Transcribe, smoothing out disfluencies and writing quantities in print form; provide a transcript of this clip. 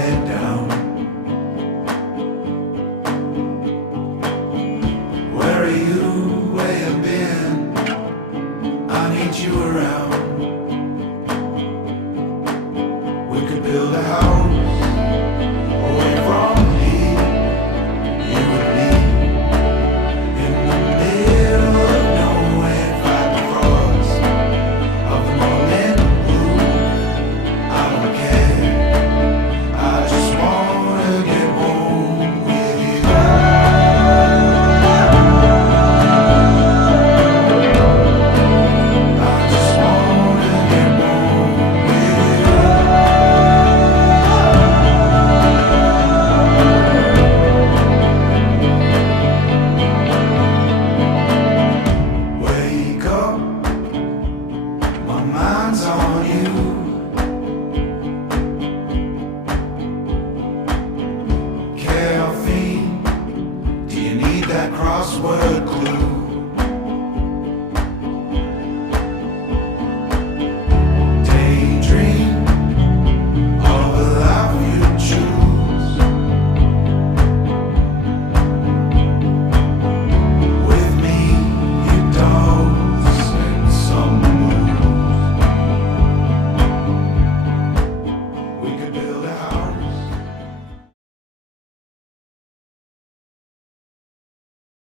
head down. Where are you? Where you been? I need you around. We could build a house away from here, you and me, in the middle of nowhere, fight the frost of the morning blue. I don't care, I just wanna get home with you. I just wanna get home with you. Wake up, my mind's on you. Caffeine, do you need that crossword